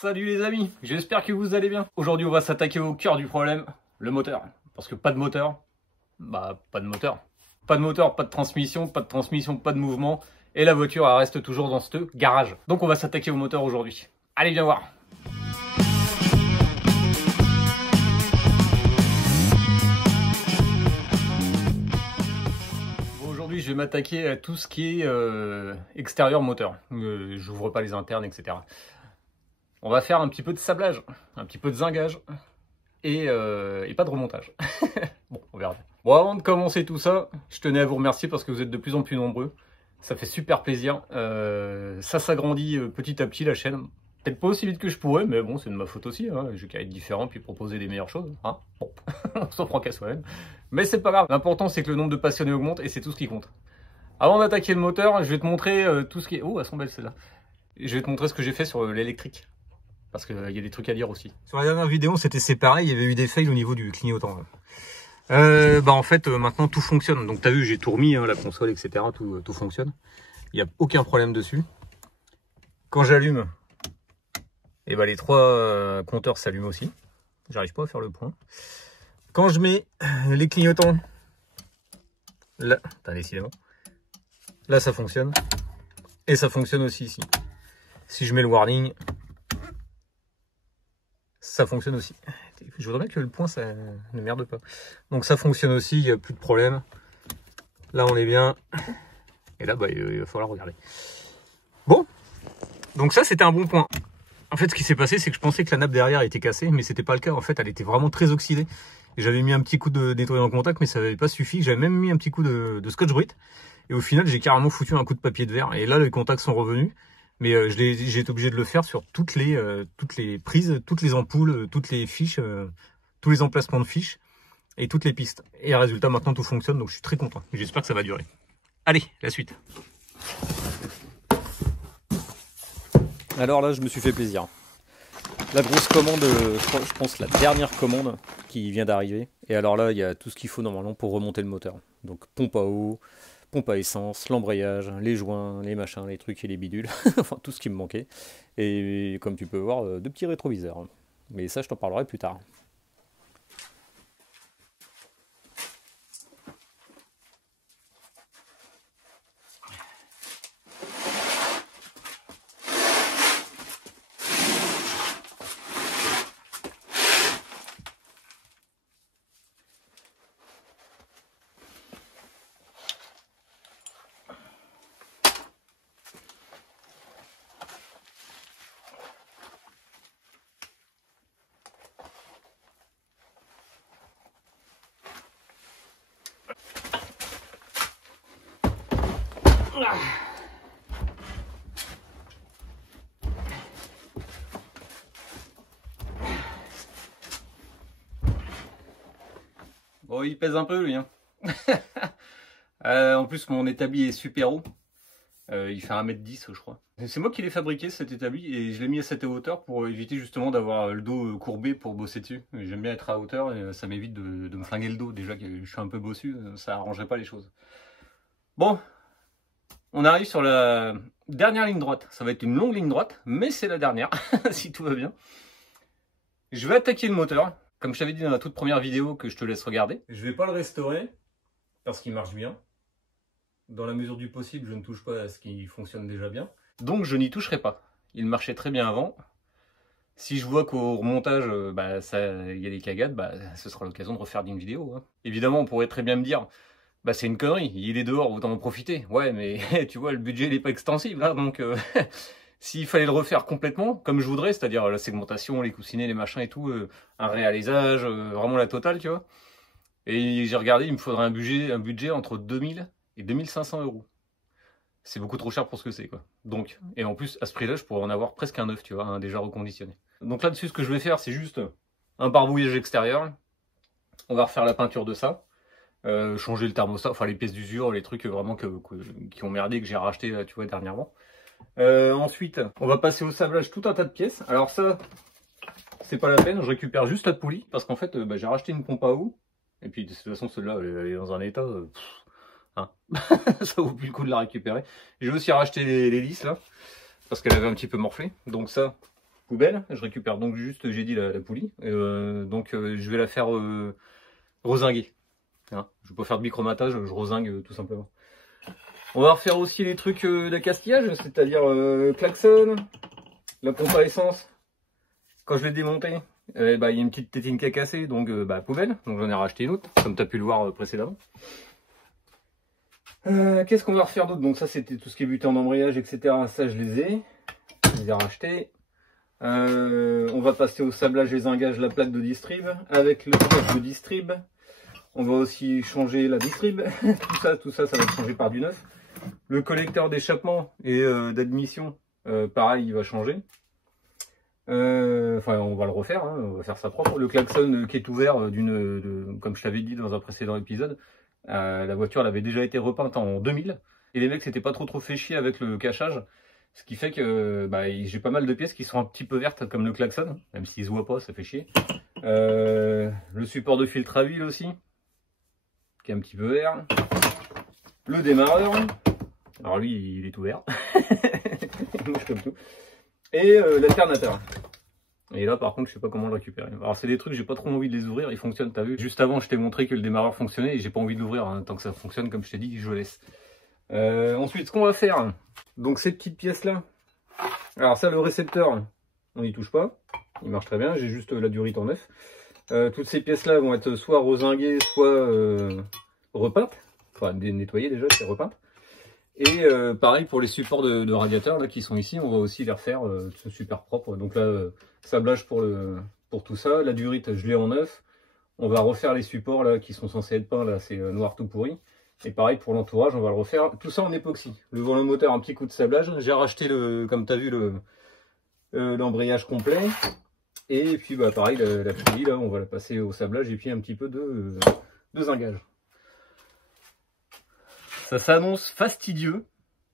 Salut les amis, j'espère que vous allez bien. Aujourd'hui on va s'attaquer au cœur du problème, le moteur. Parce que pas de moteur, bah pas de moteur. Pas de moteur, pas de transmission, pas de mouvement. Et la voiture elle reste toujours dans ce garage. Donc on va s'attaquer au moteur aujourd'hui. Allez viens voir. Aujourd'hui je vais m'attaquer à tout ce qui est extérieur moteur. J'ouvre pas les internes, etc. On va faire un petit peu de sablage, un petit peu de zingage et pas de remontage. Bon, on verra. Bon, avant de commencer tout ça, je tenais à vous remercier parce que vous êtes de plus en plus nombreux. Ça fait super plaisir. Ça s'agrandit petit à petit la chaîne. Peut-être pas aussi vite que je pourrais, mais bon, c'est de ma faute aussi. Hein. J'ai qu'à être différent puis proposer des meilleures choses. Hein, bon, on s'en prend qu'à soi-même. Mais c'est pas grave. L'important, c'est que le nombre de passionnés augmente et c'est tout ce qui compte. Avant d'attaquer le moteur, je vais te montrer tout ce qui est... Oh, elles sont belles celles-là. Je vais te montrer ce que j'ai fait sur l'électrique. Parce qu'il y a des trucs à dire aussi. Sur la dernière vidéo, c'était séparé, il y avait eu des fails au niveau du clignotant. En fait, maintenant tout fonctionne. Donc tu as vu, j'ai tout remis, hein, la console, etc. Tout fonctionne. Il n'y a aucun problème dessus. Quand j'allume, et les trois compteurs s'allument aussi. J'arrive pas à faire le point. Quand je mets les clignotants, là, décidément, là ça fonctionne. Et ça fonctionne aussi ici. Si je mets le warning, ça fonctionne aussi. Je voudrais bien que le point ça ne merde pas. Donc ça fonctionne aussi, il n'y a plus de problème. Là on est bien. Et là il va falloir regarder. Bon, donc ça c'était un bon point. En fait ce qui s'est passé c'est que je pensais que la nappe derrière était cassée, mais c'était pas le cas. En fait elle était vraiment très oxydée. J'avais mis un petit coup de nettoyant contact, mais ça n'avait pas suffi. J'avais même mis un petit coup de scotch brite. Et au final j'ai carrément foutu un coup de papier de verre. Et là les contacts sont revenus. Mais j'ai été obligé de le faire sur toutes les prises, toutes les ampoules, toutes les fiches, tous les emplacements de fiches et toutes les pistes. Et résultat, maintenant tout fonctionne, donc je suis très content. J'espère que ça va durer. Allez, la suite. Alors là, je me suis fait plaisir. La grosse commande, je pense la dernière commande qui vient d'arriver. Et alors là, il y a tout ce qu'il faut normalement pour remonter le moteur. Donc pompe à eau, pompe à essence, l'embrayage, les joints, les machins, les trucs et les bidules, enfin tout ce qui me manquait. Et comme tu peux voir, deux petits rétroviseurs. Mais ça, je t'en parlerai plus tard. Bon, il pèse un peu lui. Hein. En plus, mon établi est super haut. Il fait 1m10, je crois. C'est moi qui l'ai fabriqué cet établi et je l'ai mis à cette hauteur pour éviter justement d'avoir le dos courbé pour bosser dessus. J'aime bien être à hauteur et ça m'évite de me flinguer le dos. Déjà que je suis un peu bossu, ça arrangerait pas les choses. Bon, on arrive sur la dernière ligne droite. Ça va être une longue ligne droite, mais c'est la dernière, si tout va bien. Je vais attaquer le moteur. Comme je t'avais dit dans la toute première vidéo que je te laisse regarder. Je vais pas le restaurer parce qu'il marche bien. Dans la mesure du possible, je ne touche pas à ce qui fonctionne déjà bien. Donc je n'y toucherai pas. Il marchait très bien avant. Si je vois qu'au remontage, il y a des cagades, ce sera l'occasion de refaire une vidéo. Hein. Évidemment, on pourrait très bien me dire, c'est une connerie, il est dehors, autant en profiter. Ouais, mais tu vois, le budget n'est pas extensible, hein, donc s'il fallait le refaire complètement, comme je voudrais, c'est-à-dire la segmentation, les coussinets, les machins et tout, un réalisage, vraiment la totale, tu vois. Et j'ai regardé, il me faudrait un budget entre 2000 et 2500 €. C'est beaucoup trop cher pour ce que c'est, quoi. Donc, et en plus, à ce prix-là, je pourrais en avoir presque un neuf, tu vois, un déjà reconditionné. Donc là-dessus, ce que je vais faire, c'est juste un barbouillage extérieur. On va refaire la peinture de ça. Changer le thermostat, enfin les pièces d'usure, les trucs vraiment qui ont merdé, que j'ai racheté, tu vois, dernièrement. Ensuite, on va passer au sablage tout un tas de pièces. Alors ça, c'est pas la peine, je récupère juste la poulie, parce qu'en fait, j'ai racheté une pompe à eau, et puis de toute façon, celle-là, elle est dans un état, hein. Ça vaut plus le coup de la récupérer. J'ai aussi racheté les lisses, là, parce qu'elle avait un petit peu morflé, donc ça, poubelle. Je récupère donc juste, j'ai dit, la poulie. Donc je vais la faire rosinguer. Hein, je vais pas faire de bichromage, je rosingue tout simplement. On va refaire aussi les trucs d'accastillage, c'est-à-dire klaxon, la pompe à essence. Quand je l'ai démonté, il y a une petite tétine qui a cassé, donc poubelle. Donc j'en ai racheté une autre, comme tu as pu le voir précédemment. Qu'est-ce qu'on va refaire d'autre? Donc ça c'était tout ce qui est buté en embrayage, etc. Ça je les ai rachetés. On va passer au sablage et zingage la plaque de distrib avec le plaque de distrib. On va aussi changer la distrib. tout ça va être changé par du neuf. Le collecteur d'échappement et d'admission, pareil, il va changer. Enfin, on va le refaire, hein, on va faire ça propre. Le klaxon qui est ouvert comme je t'avais dit dans un précédent épisode, la voiture elle avait déjà été repeinte en 2000 et les mecs s'étaient pas trop fait chier avec le cachage, ce qui fait que j'ai pas mal de pièces qui sont un petit peu vertes comme le klaxon, même s'ils se voient pas, ça fait chier. Le support de filtre à huile aussi, qui est un petit peu vert. Le démarreur, alors lui il est tout vert, il bouge comme tout. Et l'alternateur. Et là par contre je sais pas comment le récupérer. Alors c'est des trucs, j'ai pas trop envie de les ouvrir, ils fonctionnent, t'as vu. Juste avant je t'ai montré que le démarreur fonctionnait et j'ai pas envie de l'ouvrir, hein. Tant que ça fonctionne, comme je t'ai dit, je laisse. Ensuite ce qu'on va faire, donc ces petites pièces là. Alors ça, le récepteur, on n'y touche pas, il marche très bien, j'ai juste la durite en neuf. Toutes ces pièces là vont être soit rosinguées, soit repeintes. Enfin nettoyées déjà, c'est repeintes. Et pareil pour les supports de radiateurs là, qui sont ici, on va aussi les refaire super propre. Donc là, sablage pour tout ça. La durite, je l'ai en neuf. On va refaire les supports là qui sont censés être peints, là c'est noir tout pourri. Et pareil pour l'entourage, on va le refaire. Tout ça en époxy. Le volant moteur, un petit coup de sablage. J'ai racheté comme tu as vu, l'embrayage complet. Et puis pareil, la poulie là, on va la passer au sablage et puis un petit peu de zingage. Ça s'annonce fastidieux,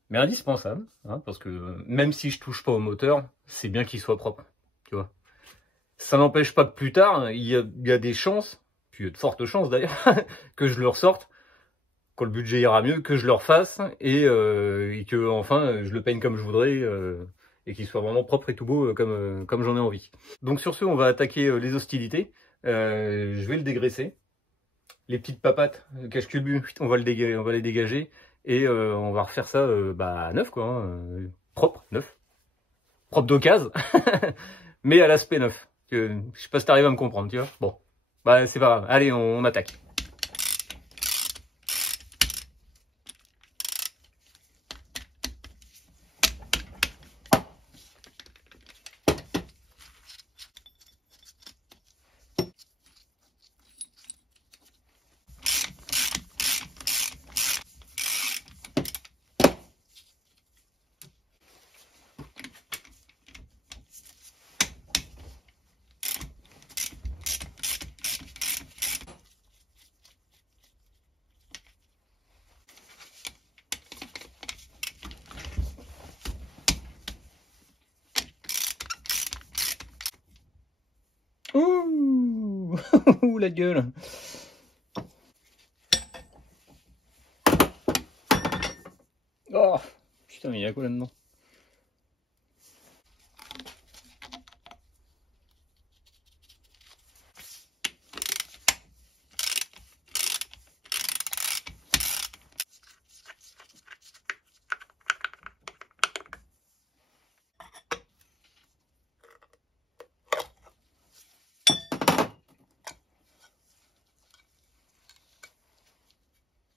mais indispensable, hein, parce que même si je touche pas au moteur, c'est bien qu'il soit propre, tu vois. Ça n'empêche pas que plus tard, il y a des chances, puis de fortes chances d'ailleurs, que je le ressorte, quand le budget ira mieux, que je le refasse, et que enfin je le peigne comme je voudrais, et qu'il soit vraiment propre et tout beau comme j'en ai envie. Donc sur ce, on va attaquer les hostilités. Je vais le dégraisser. Les petites papates, cache-culbu, on va les dégager et on va refaire ça neuf quoi, hein, propre, neuf, propre d'occasion, mais à l'aspect neuf. Je sais pas si t'arrives à me comprendre, tu vois. Bon, c'est pas grave. Allez, on attaque. Ouh, ouh la gueule. Oh, putain, mais il y a quoi là-dedans?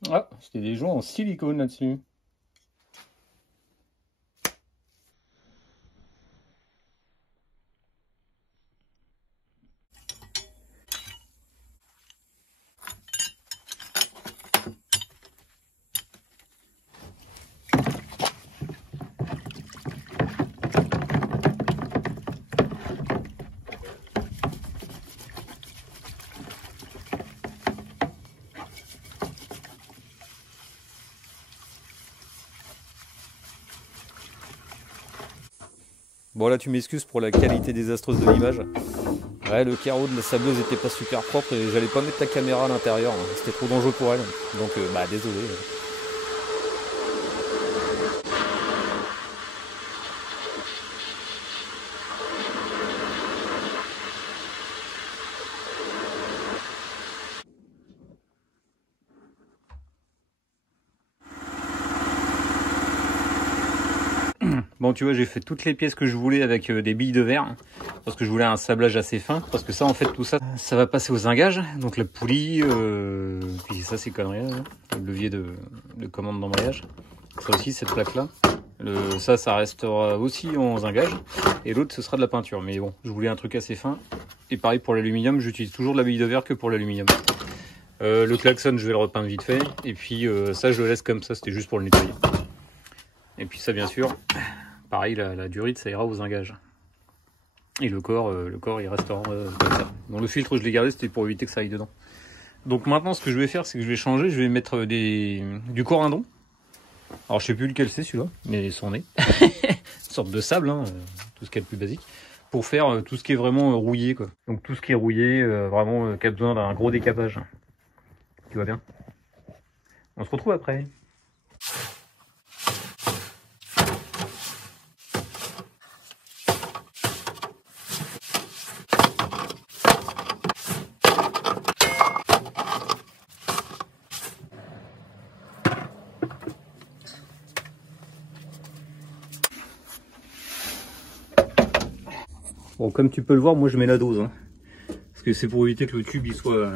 Ah, c'était des joints en silicone là-dessus. Bon là tu m'excuses pour la qualité désastreuse de l'image. Ouais, le carreau de la sableuse était pas super propre et j'allais pas mettre la caméra à l'intérieur, c'était trop dangereux pour elle. Donc désolé. Bon, tu vois, j'ai fait toutes les pièces que je voulais avec des billes de verre, parce que je voulais un sablage assez fin, parce que ça, en fait, tout ça, ça va passer aux zingages. Donc la poulie, puis ça, c'est conneries, hein, le levier de commande d'embrayage. Ça aussi, cette plaque-là. Ça restera aussi en zingage. Et l'autre, ce sera de la peinture. Mais bon, je voulais un truc assez fin. Et pareil pour l'aluminium, j'utilise toujours de la bille de verre que pour l'aluminium. Le klaxon, je vais le repeindre vite fait. Et puis ça, je le laisse comme ça, c'était juste pour le nettoyer. Et puis ça, bien sûr, pareil, la durite, ça ira aux zingages. Et le corps, il restera comme ça. Bon, le filtre, je l'ai gardé, c'était pour éviter que ça aille dedans. Donc maintenant, ce que je vais faire, c'est que je vais changer. Je vais mettre du corindon. Alors, je sais plus lequel c'est celui-là, mais c'en est. Une sorte de sable, hein, tout ce qui est le plus basique. Pour faire tout ce qui est vraiment rouillé, quoi. Donc tout ce qui est rouillé, vraiment, qui a besoin d'un gros décapage. Tu vois bien. On se retrouve après. Bon, comme tu peux le voir, moi je mets la dose, hein, parce que c'est pour éviter que le tube il soit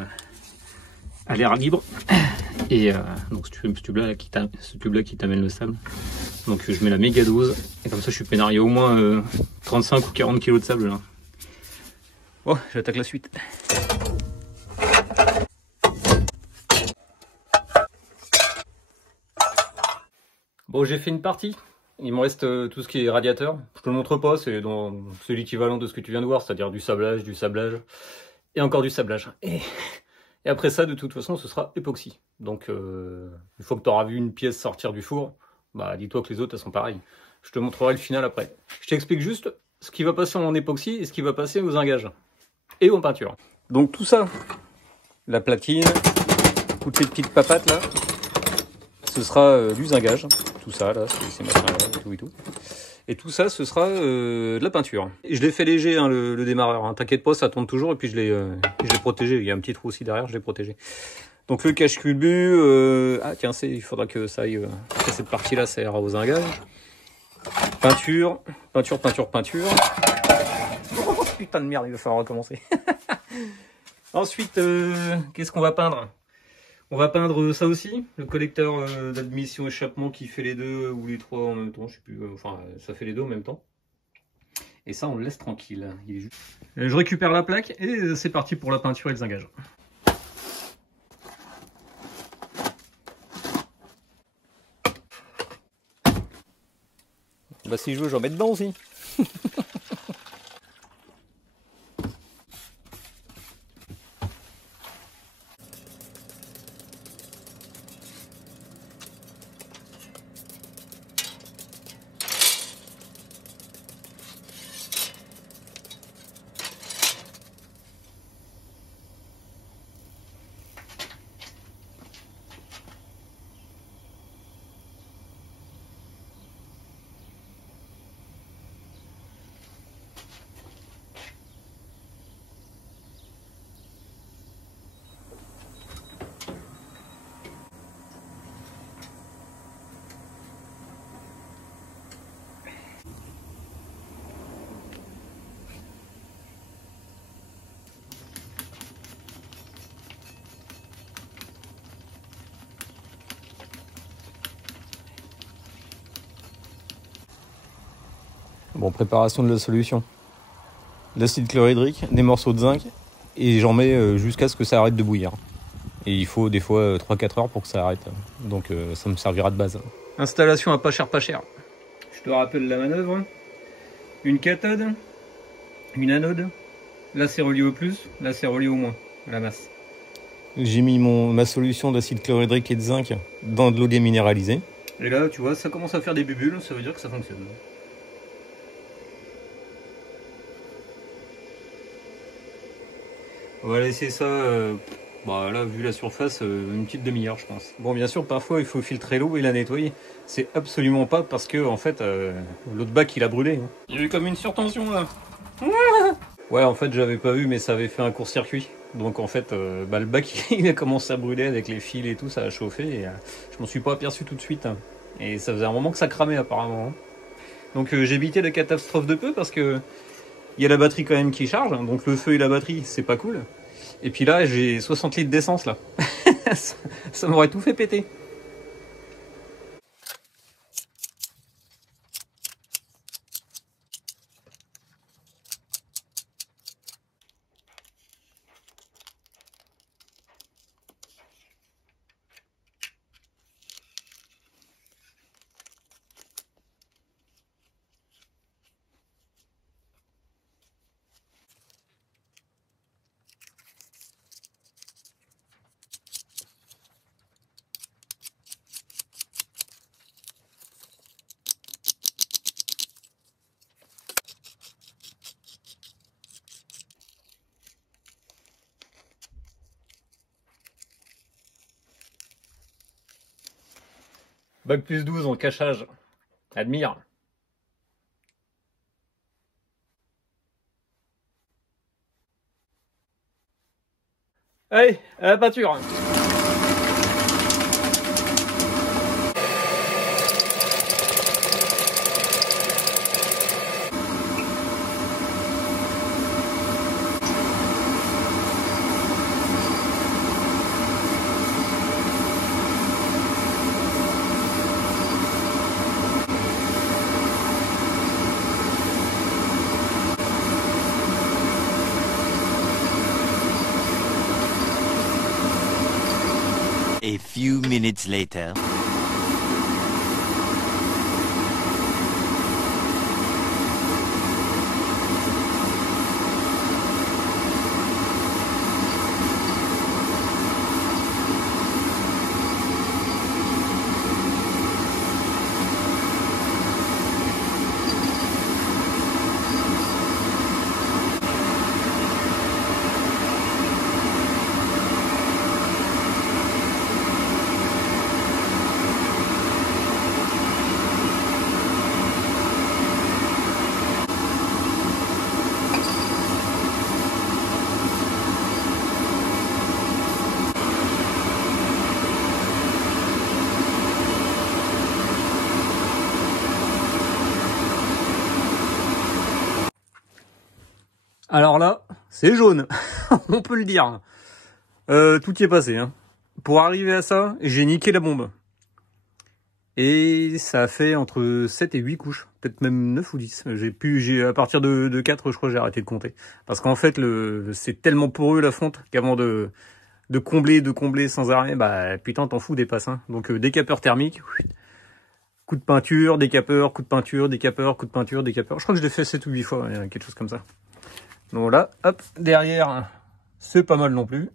à l'air libre. Et donc ce tube-là qui t'amène le sable. Donc je mets la méga dose, et comme ça je suis peinard. Il y a au moins 35 ou 40 kg de sable là. Bon, j'attaque la suite. Bon, j'ai fait une partie. Il me reste tout ce qui est radiateur. Je te le montre pas, c'est l'équivalent de ce que tu viens de voir, c'est-à-dire du sablage, et encore du sablage. Et après ça, de toute façon, ce sera époxy. Donc, une fois que tu auras vu une pièce sortir du four, bah dis-toi que les autres, elles sont pareilles. Je te montrerai le final après. Je t'explique juste ce qui va passer en époxy et ce qui va passer aux zingages et en peinture. Donc tout ça, la platine, toutes les petites papates là, ce sera du zingage. Tout ça là, c'est machin là, tout et tout. Et tout ça, ce sera de la peinture. Et je l'ai fait léger, hein, le démarreur. Hein. T'inquiète pas, ça tourne toujours. Et puis je l'ai protégé. Il y a un petit trou aussi derrière, je l'ai protégé. Donc le cache-culbu, ah tiens, il faudra que ça aille. Cette partie-là, ça ira aux zingages. Peinture, peinture. Oh putain de merde, il va falloir recommencer. Ensuite, qu'est-ce qu'on va peindre? On va peindre ça aussi, le collecteur d'admission échappement qui fait les deux ou les trois en même temps, je sais plus, enfin ça fait les deux en même temps. Et ça on le laisse tranquille. Il est juste... Je récupère la plaque et c'est parti pour la peinture et le zingage. Bah si je veux j'en mets dedans aussi. Bon, préparation de la solution. L'acide chlorhydrique, des morceaux de zinc, et j'en mets jusqu'à ce que ça arrête de bouillir. Et il faut des fois 3-4 heures pour que ça arrête. Donc ça me servira de base. Installation à pas cher. Je te rappelle la manœuvre. Une cathode, une anode. Là c'est relié au plus, là c'est relié au moins, à la masse. J'ai mis ma solution d'acide chlorhydrique et de zinc dans de l'eau déminéralisée. Et là tu vois, ça commence à faire des bulles, ça veut dire que ça fonctionne. On va laisser ça, bah là vu la surface, une petite demi-heure je pense. Bon bien sûr parfois il faut filtrer l'eau et la nettoyer. C'est absolument pas parce que en fait l'autre bac il a brûlé. Hein. Il y a eu comme une surtension là. Ouais en fait j'avais pas vu mais ça avait fait un court-circuit. Donc en fait bah, le bac il a commencé à brûler avec les fils et tout, ça a chauffé et je m'en suis pas aperçu tout de suite. Hein. Et ça faisait un moment que ça cramait apparemment. Hein. Donc j'ai évité la catastrophe de peu parce que il y a la batterie quand même qui charge, hein, donc le feu et la batterie c'est pas cool. Et puis là j'ai 60 litres d'essence là. Ça m'aurait tout fait péter. Bac plus 12 en cachage. Admire. Allez, à la peinture. A few minutes later. Alors là, c'est jaune, on peut le dire. Tout y est passé. Hein. Pour arriver à ça, j'ai niqué la bombe. Et ça a fait entre 7 et 8 couches, peut-être même 9 ou 10. À partir de 4, je crois, j'ai arrêté de compter. Parce qu'en fait, c'est tellement poreux la fonte qu'avant de combler sans arrêt, bah putain, t'en fous des passes. Hein. Donc décapeur thermique, coup de peinture, décapeur, coup de peinture, décapeur, coup de peinture, décapeur. Je crois que je l'ai fait 7 ou 8 fois, quelque chose comme ça. Donc là, hop, derrière, c'est pas mal non plus.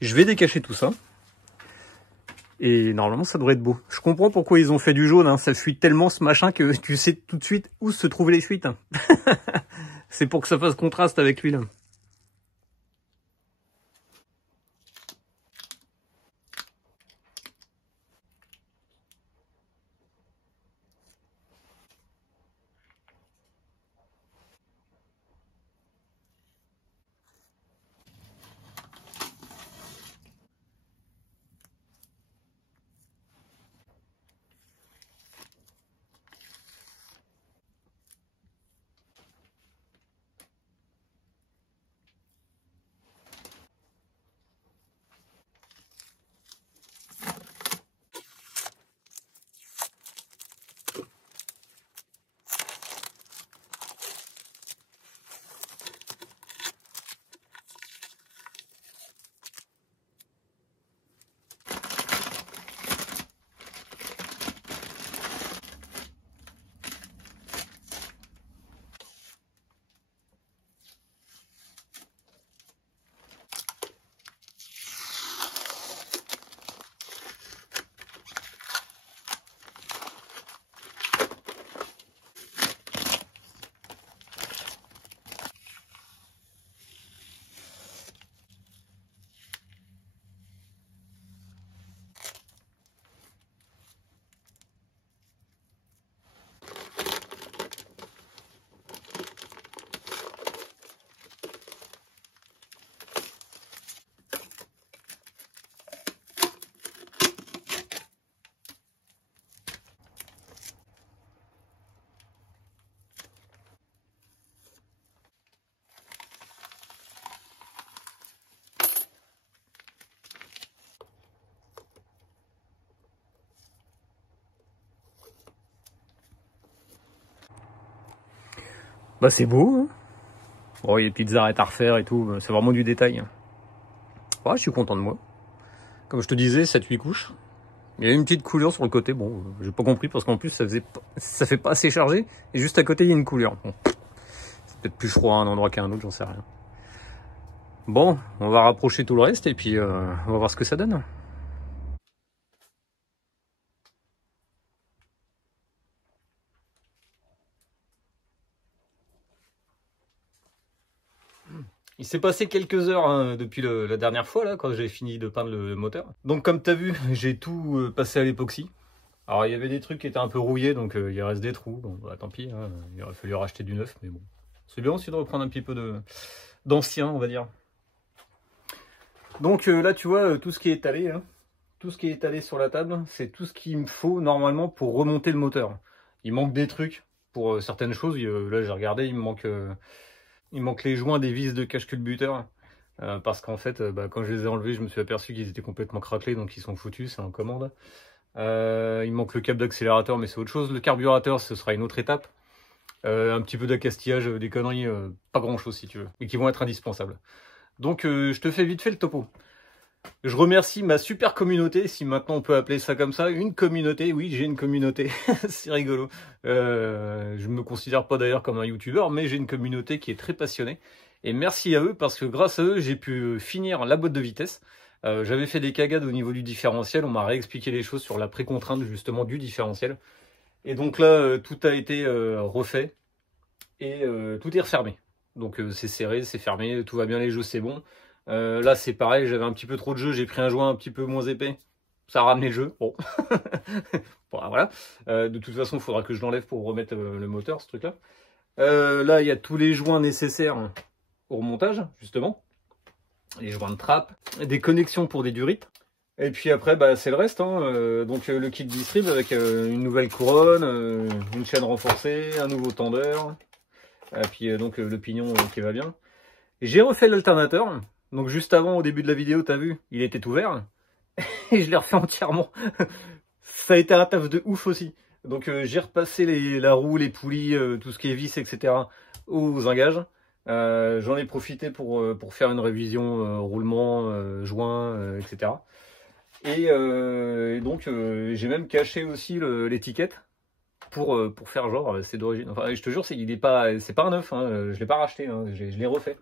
Je vais décacher tout ça. Et normalement, ça devrait être beau. Je comprends pourquoi ils ont fait du jaune. Hein. Ça fuit tellement ce machin que tu sais tout de suite où se trouvent les fuites. C'est pour que ça fasse contraste avec l'huile. Bah c'est beau, hein. Bon, il y a des petites arêtes à refaire et tout, c'est vraiment du détail. Ouais, je suis content de moi. Comme je te disais, 7-8 couches. Il y a une petite coulure sur le côté, bon, j'ai pas compris parce qu'en plus ça fait pas assez chargé. Et juste à côté, il y a une coulure. Bon, c'est peut-être plus froid à un endroit qu'à un autre, j'en sais rien. Bon, on va rapprocher tout le reste et puis on va voir ce que ça donne. Il s'est passé quelques heures hein, depuis la dernière fois là, quand j'ai fini de peindre le moteur. Donc comme tu as vu, j'ai tout passé à l'époxy. Alors il y avait des trucs qui étaient un peu rouillés, donc il reste des trous. Bon bah tant pis, hein, il aurait fallu racheter du neuf, mais bon. C'est bien aussi de reprendre un petit peu d'ancien, on va dire. Donc là tu vois, tout ce qui est étalé, hein, tout ce qui est étalé sur la table, c'est tout ce qu'il me faut normalement pour remonter le moteur. Il manque des trucs pour certaines choses. Là j'ai regardé, il me manque les joints des vis de cache-culbuteur. Parce qu'en fait, quand je les ai enlevés, je me suis aperçu qu'ils étaient complètement craquelés, donc ils sont foutus, c'est en commande. Il manque le câble d'accélérateur, mais c'est autre chose. Le carburateur, ce sera une autre étape. Un petit peu d'accastillage, des conneries, pas grand chose si tu veux, mais qui vont être indispensables. Donc je te fais vite fait le topo. Je remercie ma super communauté, si maintenant on peut appeler ça comme ça, une communauté, oui j'ai une communauté, c'est rigolo. Je me considère pas d'ailleurs comme un youtubeur, mais j'ai une communauté qui est très passionnée. Et merci à eux, parce que grâce à eux, j'ai pu finir la boîte de vitesse. J'avais fait des cagades au niveau du différentiel, on m'a réexpliqué les choses sur la précontrainte justement du différentiel. Et donc là, tout a été refait, et tout est refermé. Donc c'est serré, c'est fermé, tout va bien, les jeux c'est bon. Là c'est pareil, j'avais un petit peu trop de jeu, j'ai pris un joint un petit peu moins épais, ça a ramené le jeu, bon, bon voilà, de toute façon il faudra que je l'enlève pour remettre le moteur, ce truc là. Là il y a tous les joints nécessaires au remontage, justement, les joints de trappe, des connexions pour des durites, et puis après c'est le reste, hein. Donc le kit distrib avec une nouvelle couronne, une chaîne renforcée, un nouveau tendeur, et puis donc le pignon qui va bien. J'ai refait l'alternateur. Donc juste avant, au début de la vidéo, t'as vu, il était ouvert. Et je l'ai refait entièrement. Ça a été un taf de ouf aussi. Donc j'ai repassé la roue, les poulies, tout ce qui est vis, etc. aux engages. J'en ai profité pour faire une révision roulement, joint, etc. Et donc j'ai même caché aussi l'étiquette pour faire genre c'est d'origine. Enfin je te jure, c'est pas un neuf, hein, je l'ai pas racheté, hein, je l'ai refait.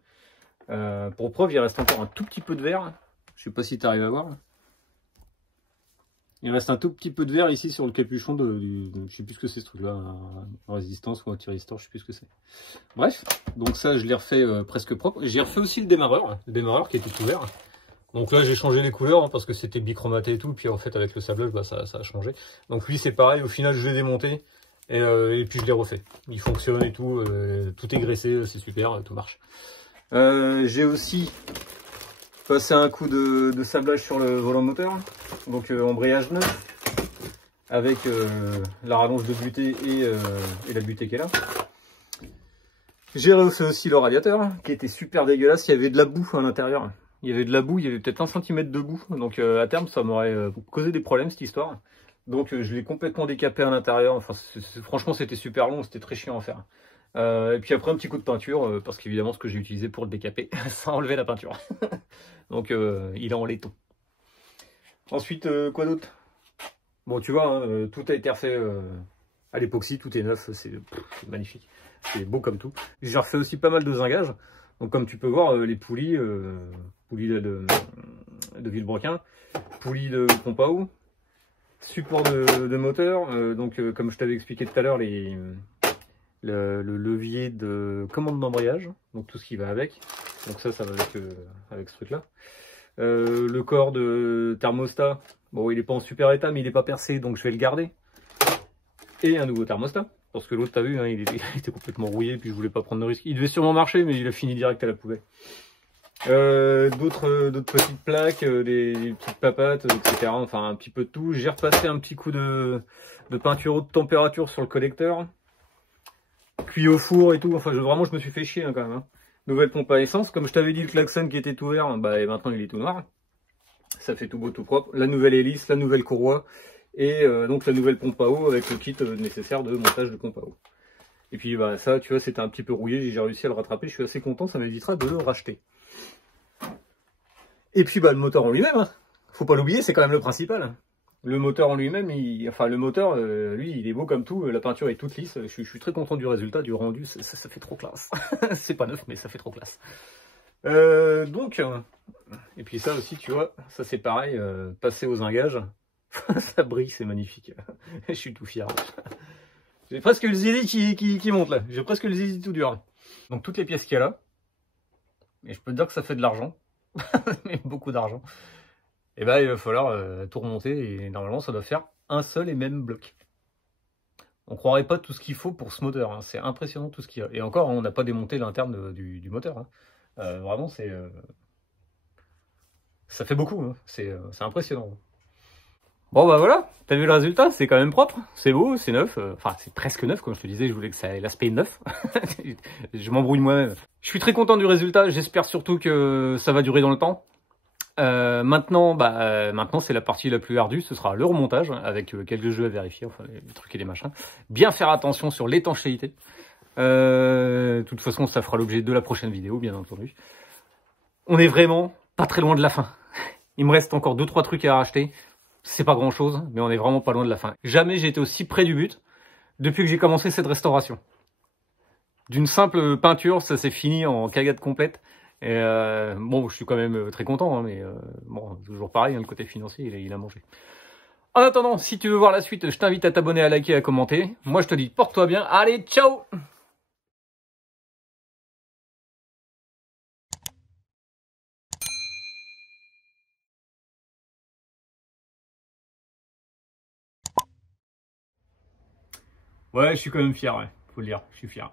Pour preuve, il reste encore un tout petit peu de verre. Je sais pas si tu arrives à voir. Il reste un tout petit peu de verre ici sur le capuchon je sais plus ce que c'est ce truc là, résistance ou anti-résistor, je sais plus ce que c'est. Bref, donc ça je l'ai refait presque propre. J'ai refait aussi le démarreur qui était ouvert. Donc là j'ai changé les couleurs hein, parce que c'était bichromaté et tout, puis en fait avec le sablage ça a changé. Donc lui c'est pareil, au final je l'ai démonté et puis je l'ai refait. Il fonctionne et tout, tout est graissé, c'est super, tout marche. J'ai aussi passé un coup de sablage sur le volant moteur, donc embrayage neuf avec la rallonge de butée et la butée qui est là. J'ai refait aussi le radiateur qui était super dégueulasse, il y avait de la boue à l'intérieur. Il y avait de la boue, il y avait peut-être 1 cm de boue, donc à terme ça m'aurait causé des problèmes cette histoire. Donc je l'ai complètement décapé à l'intérieur, enfin franchement c'était super long, c'était très chiant à faire. Et puis après un petit coup de peinture, parce qu'évidemment ce que j'ai utilisé pour le décaper, ça a enlevé la peinture. Donc il est en laiton. Ensuite, quoi d'autre? Bon tu vois, hein, tout a été refait à l'époxy, tout est neuf, c'est magnifique. C'est beau comme tout. J'ai refait aussi pas mal de zingages. Donc comme tu peux voir, les poulies, poulies de Villebrequin, poulies de pompe à eau, support de moteur, donc comme je t'avais expliqué tout à l'heure, le levier de commande d'embrayage, donc tout ce qui va avec. Donc ça va avec ce truc là. Le corps de thermostat, bon il est pas en super état mais il est pas percé donc je vais le garder. Et un nouveau thermostat, parce que l'autre t'as vu, hein, il était complètement rouillé puis je voulais pas prendre de risque. Il devait sûrement marcher mais il a fini direct à la poubelle. D'autres petites plaques, des petites papates, etc. Enfin un petit peu de tout. J'ai repassé un petit coup de peinture haute température sur le collecteur. Cuit au four et tout, enfin vraiment je me suis fait chier hein, quand même. Hein. Nouvelle pompe à essence, comme je t'avais dit le klaxon qui était ouvert, et maintenant il est tout noir. Ça fait tout beau tout propre. La nouvelle hélice, la nouvelle courroie et donc la nouvelle pompe à eau avec le kit nécessaire de montage de pompe à eau. Et puis bah, ça, tu vois, c'était un petit peu rouillé, j'ai réussi à le rattraper, je suis assez content, ça m'évitera de le racheter. Et puis bah, le moteur en lui-même, hein. Faut pas l'oublier, c'est quand même le principal. Le moteur en lui-même, enfin le moteur, lui, il est beau comme tout, la peinture est toute lisse, je suis très content du résultat, du rendu, ça fait trop classe. C'est pas neuf, mais ça fait trop classe. Et puis ça aussi, tu vois, ça c'est pareil, passer aux zingages, ça brille, c'est magnifique. Je suis tout fier. J'ai presque le zizi qui monte là, j'ai presque le zizi tout dur. Donc toutes les pièces qu'il y a là, et je peux te dire que ça fait de l'argent, mais beaucoup d'argent. Et ben il va falloir tout remonter et normalement ça doit faire un seul et même bloc. On croirait pas tout ce qu'il faut pour ce moteur, hein. C'est impressionnant tout ce qu'il y a. Et encore, on n'a pas démonté l'interne du moteur. Hein. Vraiment, ça fait beaucoup, hein. C'est impressionnant. Bon bah voilà, t'as vu le résultat, c'est quand même propre, c'est beau, c'est neuf, enfin c'est presque neuf comme je te disais, je voulais que ça ait l'aspect neuf. Je m'embrouille moi-même. Je suis très content du résultat, j'espère surtout que ça va durer dans le temps. Maintenant c'est la partie la plus ardue, ce sera le remontage avec quelques jeux à vérifier, enfin les trucs et les machins. Bien faire attention sur l'étanchéité. De toute façon, ça fera l'objet de la prochaine vidéo, bien entendu. On est vraiment pas très loin de la fin. Il me reste encore 2-3 trucs à racheter. C'est pas grand chose, mais on est vraiment pas loin de la fin. Jamais j'ai été aussi près du but depuis que j'ai commencé cette restauration. D'une simple peinture, ça s'est fini en cagade complète. Et bon, je suis quand même très content, hein, mais bon, toujours pareil, hein, le côté financier, il a mangé. En attendant, si tu veux voir la suite, je t'invite à t'abonner, à liker, à commenter. Moi, je te dis, porte-toi bien. Allez, ciao! Ouais, je suis quand même fier, ouais. Faut le dire, je suis fier.